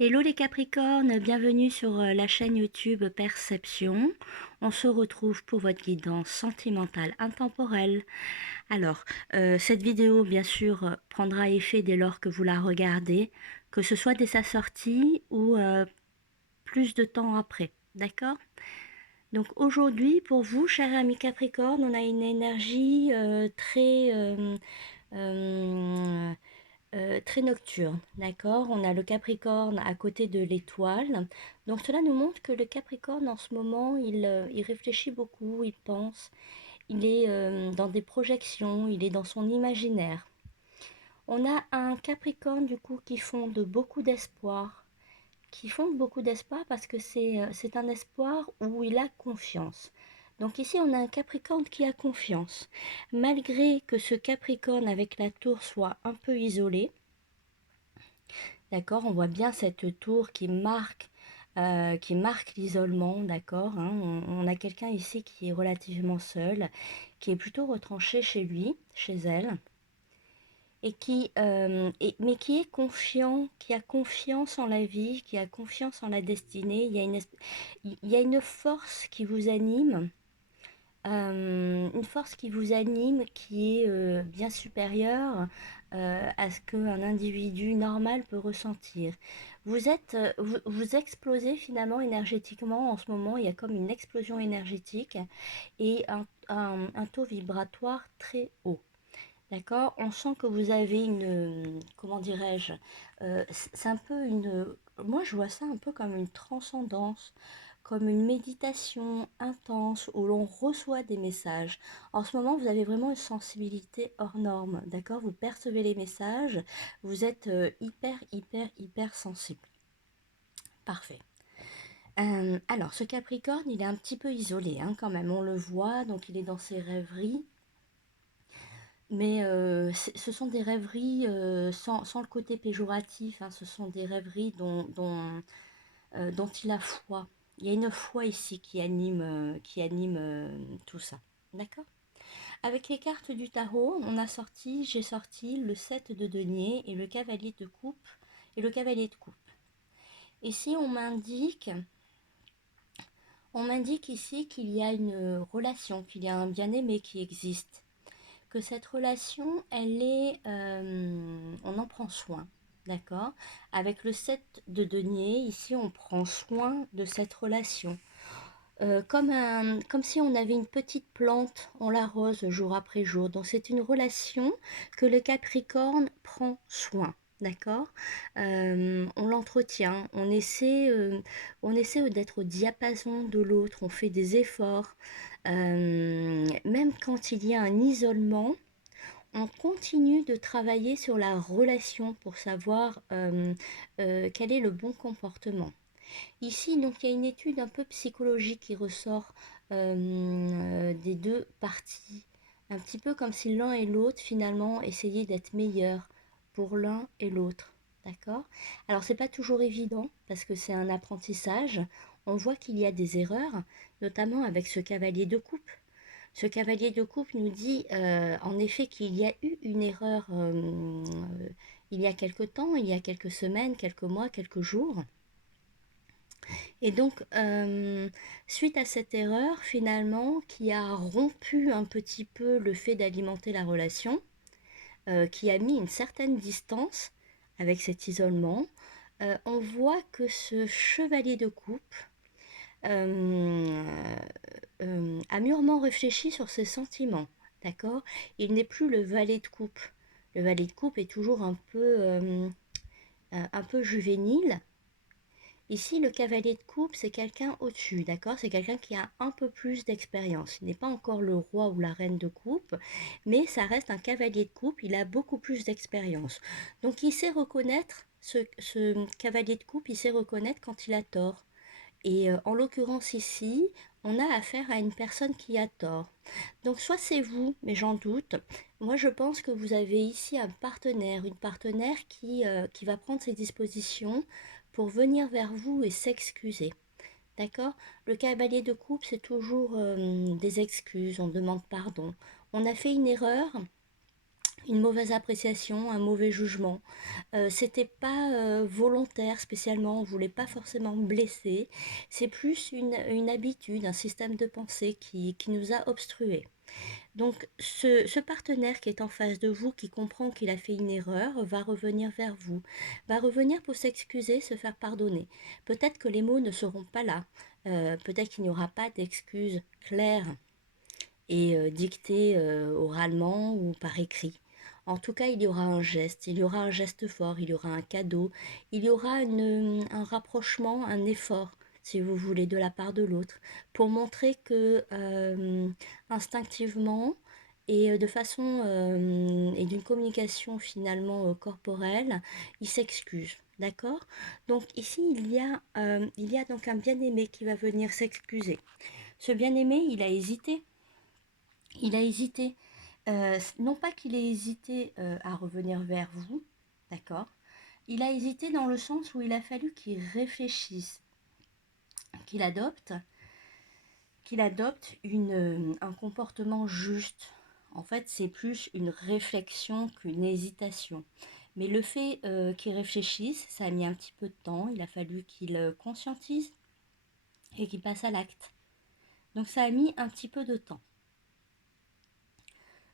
Hello les Capricornes, bienvenue sur la chaîne YouTube Perception. On se retrouve pour votre guidance sentimentale intemporelle. Alors, cette vidéo, bien sûr, prendra effet dès lors que vous la regardez, que ce soit dès sa sortie ou plus de temps après. D'accord? Donc aujourd'hui, pour vous, chers amis Capricorne, on a une énergie euh, très nocturne, d'accord? On a le Capricorne à côté de l'étoile. Donc cela nous montre que le Capricorne en ce moment, il réfléchit beaucoup, il pense, il est dans des projections, il est dans son imaginaire. On a un Capricorne du coup qui fonde beaucoup d'espoir, parce que c'est un espoir où il a confiance. Donc ici, on a un Capricorne qui a confiance. Malgré que ce Capricorne avec la tour soit un peu isolé, d'accord, on voit bien cette tour qui marque l'isolement, d'accord, hein. On a quelqu'un ici qui est relativement seul, qui est plutôt retranché chez lui, chez elle, mais qui est confiant, qui a confiance en la vie, qui a confiance en la destinée. Il y a une force qui vous anime, qui est bien supérieure à ce qu'un individu normal peut ressentir. Vous explosez finalement énergétiquement en ce moment, il y a comme une explosion énergétique et un taux vibratoire très haut. D'accord? On sent que vous avez comment dirais-je, c'est un peu moi je vois ça un peu comme une transcendance, comme une méditation intense où l'on reçoit des messages. En ce moment, vous avez vraiment une sensibilité hors norme, d'accord? Vous percevez les messages, vous êtes hyper sensible. Parfait. Alors, ce Capricorne, il est un petit peu isolé, hein, quand même, on le voit, donc il est dans ses rêveries. Mais ce sont des rêveries sans le côté péjoratif, hein, ce sont des rêveries dont il a foi. Il y a une foi ici qui anime tout ça. D'accord? Avec les cartes du tarot, j'ai sorti le 7 de denier et le cavalier de coupe et le cavalier de coupe. Ici, on m'indique ici qu'il y a une relation, qu'il y a un bien-aimé qui existe, que cette relation, on en prend soin, d'accord? Avec le 7 de denier, ici, on prend soin de cette relation. Comme si on avait une petite plante, on l'arrose jour après jour. Donc c'est une relation que le Capricorne prend soin. D'accord. On l'entretient, on essaie d'être au diapason de l'autre, on fait des efforts. Même quand il y a un isolement, on continue de travailler sur la relation pour savoir quel est le bon comportement. Ici, donc, il y a une étude un peu psychologique qui ressort des deux parties, un petit peu comme si l'un et l'autre, finalement, essayaient d'être meilleurs pour l'un et l'autre. D'accord? Alors, c'est pas toujours évident parce que c'est un apprentissage. On voit qu'il y a des erreurs, notamment avec ce cavalier de coupe. Ce cavalier de coupe nous dit en effet qu'il y a eu une erreur il y a quelque temps, il y a quelques semaines, quelques mois, quelques jours. Et donc, suite à cette erreur, finalement, qui a rompu un petit peu le fait d'alimenter la relation, qui a mis une certaine distance avec cet isolement, on voit que ce chevalier de coupe a mûrement réfléchi sur ses sentiments, d'accord? Il n'est plus le valet de coupe. Le valet de coupe est toujours un peu juvénile. Ici, le cavalier de coupe, c'est quelqu'un au-dessus, d'accord? C'est quelqu'un qui a un peu plus d'expérience. Il n'est pas encore le roi ou la reine de coupe, mais ça reste un cavalier de coupe, il a beaucoup plus d'expérience. Donc il sait reconnaître, ce cavalier de coupe, il sait reconnaître quand il a tort. Et en l'occurrence ici, on a affaire à une personne qui a tort. Donc soit c'est vous, mais j'en doute. Moi je pense que vous avez ici un partenaire, une partenaire qui va prendre ses dispositions pour venir vers vous et s'excuser. D'accord? Le cavalier de coupe, c'est toujours des excuses, on demande pardon. On a fait une erreur, une mauvaise appréciation, un mauvais jugement. C'était pas volontaire spécialement, on voulait pas forcément blesser. C'est plus une habitude, un système de pensée qui nous a obstrués. Donc ce partenaire qui est en face de vous, qui comprend qu'il a fait une erreur, va revenir vers vous, va revenir pour s'excuser, se faire pardonner. Peut-être que les mots ne seront pas là, peut-être qu'il n'y aura pas d'excuses claires et dictées oralement ou par écrit. En tout cas, il y aura un geste, il y aura un geste fort, il y aura un cadeau, il y aura un rapprochement, un effort, si vous voulez, de la part de l'autre, pour montrer que instinctivement et de façon et d'une communication finalement corporelle, il s'excuse. D'accord. Donc ici, il y a donc un bien-aimé qui va venir s'excuser. Ce bien-aimé, il a hésité. Il a hésité. Non pas qu'il ait hésité à revenir vers vous, d'accord. Il a hésité dans le sens où il a fallu qu'il réfléchisse, qu'il adopte, un comportement juste. En fait, c'est plus une réflexion qu'une hésitation. Mais le fait qu'il réfléchisse, ça a mis un petit peu de temps. Il a fallu qu'il conscientise et qu'il passe à l'acte. Donc ça a mis un petit peu de temps.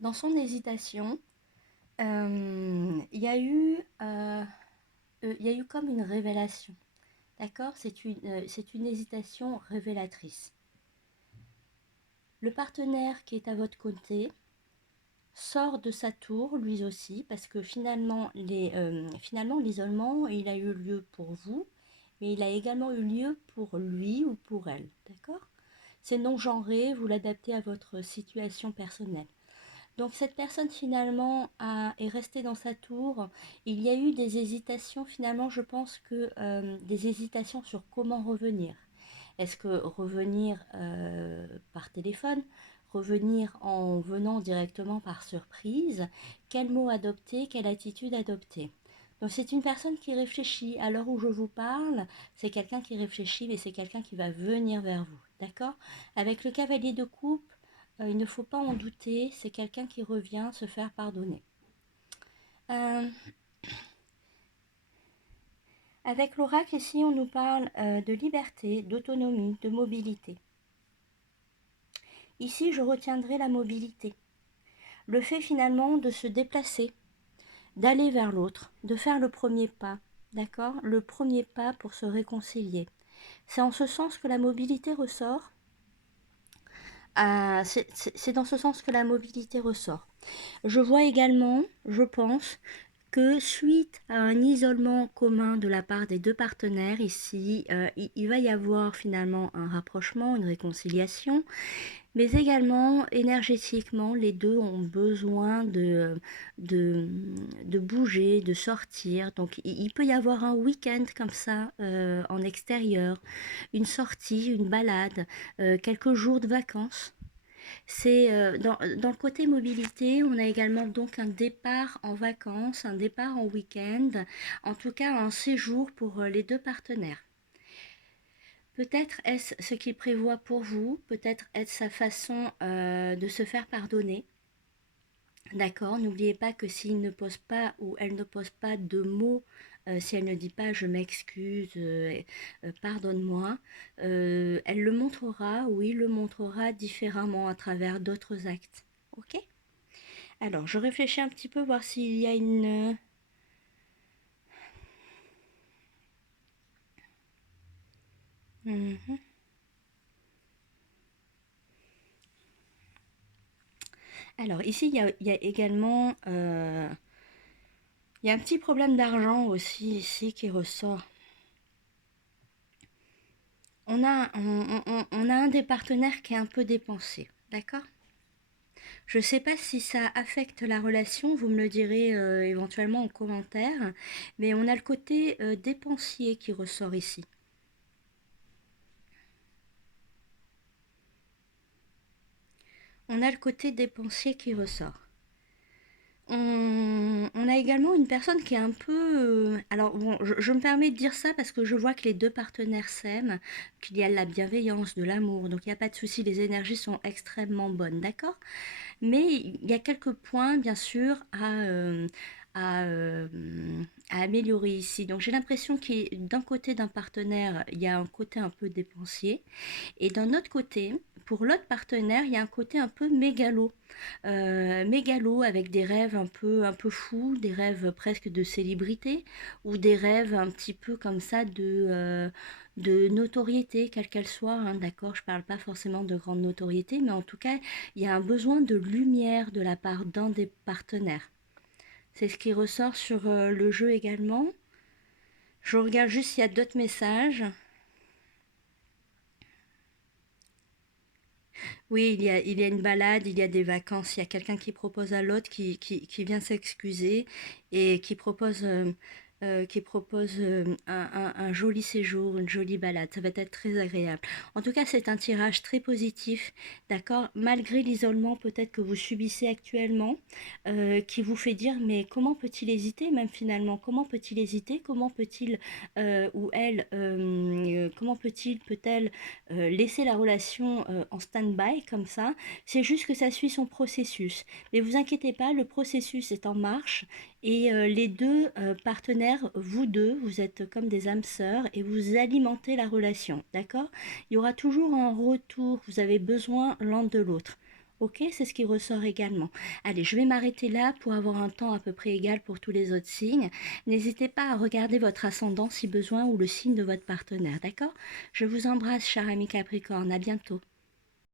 Dans son hésitation, il y a eu comme une révélation. D'accord. C'est une hésitation révélatrice. Le partenaire qui est à votre côté sort de sa tour, lui aussi, parce que finalement, l'isolement, il a eu lieu pour vous, mais il a également eu lieu pour lui ou pour elle. D'accord. C'est non genré, vous l'adaptez à votre situation personnelle. Donc cette personne finalement est restée dans sa tour. Il y a eu des hésitations finalement, je pense que des hésitations sur comment revenir. Est-ce que revenir par téléphone, revenir en venant directement par surprise, quel mot adopter, quelle attitude adopter. Donc c'est une personne qui réfléchit. À l'heure où je vous parle, c'est quelqu'un qui réfléchit, mais c'est quelqu'un qui va venir vers vous. D'accord. Avec le cavalier de coupe, il ne faut pas en douter, c'est quelqu'un qui revient se faire pardonner. Avec l'oracle, ici, on nous parle de liberté, d'autonomie, de mobilité. Ici, je retiendrai la mobilité. Le fait finalement de se déplacer, d'aller vers l'autre, de faire le premier pas, d'accord. Le premier pas pour se réconcilier. C'est en ce sens que la mobilité ressort. C'est dans ce sens que la mobilité ressort. Je vois également, je pense, que suite à un isolement commun de la part des deux partenaires ici, il va y avoir finalement un rapprochement, une réconciliation, mais également énergétiquement, les deux ont besoin de bouger, de sortir. Donc il peut y avoir un week-end comme ça en extérieur, une sortie, une balade, quelques jours de vacances. C'est dans le côté mobilité, on a également donc un départ en vacances, un départ en week-end, en tout cas un séjour pour les deux partenaires. Peut-être est-ce ce qu'il prévoit pour vous, peut-être est-ce sa façon de se faire pardonner. D'accord, n'oubliez pas que s'il ne pose pas ou elle ne pose pas de mots, si elle ne dit pas je m'excuse, pardonne-moi, elle le montrera ou il le montrera différemment à travers d'autres actes. Ok. Alors, je réfléchis un petit peu, voir s'il y a une... Mhm. Alors, ici, il y a également... il y a un petit problème d'argent aussi ici qui ressort. On a un des partenaires qui est un peu dépensé, d'accord. Je ne sais pas si ça affecte la relation, vous me le direz éventuellement en commentaire, mais on a le côté dépensier qui ressort ici. On a le côté dépensier qui ressort. On a également une personne qui est un peu... alors bon, je me permets de dire ça parce que je vois que les deux partenaires s'aiment, qu'il y a de la bienveillance, de l'amour, donc il n'y a pas de souci, les énergies sont extrêmement bonnes, d'accord? Mais il y a quelques points, bien sûr, à, euh, à améliorer ici. Donc j'ai l'impression que d'un côté d'un partenaire, il y a un côté un peu dépensier, et d'un autre côté, pour l'autre partenaire, il y a un côté un peu mégalo. Mégalo avec des rêves un peu fous, des rêves presque de célébrité, ou des rêves un petit peu comme ça de notoriété, quelle qu'elle soit, hein, d'accord, je parle pas forcément de grande notoriété, mais en tout cas, il y a un besoin de lumière de la part d'un des partenaires. C'est ce qui ressort sur le jeu également. Je regarde juste s'il y a d'autres messages. Oui, il y a une balade, il y a des vacances, il y a quelqu'un qui propose à l'autre qui vient s'excuser et qui propose un joli séjour, une jolie balade. Ça va être très agréable. En tout cas, c'est un tirage très positif, d'accord? Malgré l'isolement peut-être que vous subissez actuellement, qui vous fait dire, mais comment peut-il hésiter même finalement? Comment peut-il hésiter? Comment peut-il ou elle, comment peut-il, peut-elle laisser la relation en stand-by comme ça. C'est juste que ça suit son processus. Mais vous inquiétez pas, le processus est en marche et les deux partenaires, vous deux, vous êtes comme des âmes sœurs et vous alimentez la relation, d'accord? Il y aura toujours un retour, vous avez besoin l'un de l'autre. Ok, c'est ce qui ressort également. Allez, je vais m'arrêter là pour avoir un temps à peu près égal pour tous les autres signes. N'hésitez pas à regarder votre ascendant si besoin ou le signe de votre partenaire, d'accord? Je vous embrasse, cher ami Capricorne. À bientôt.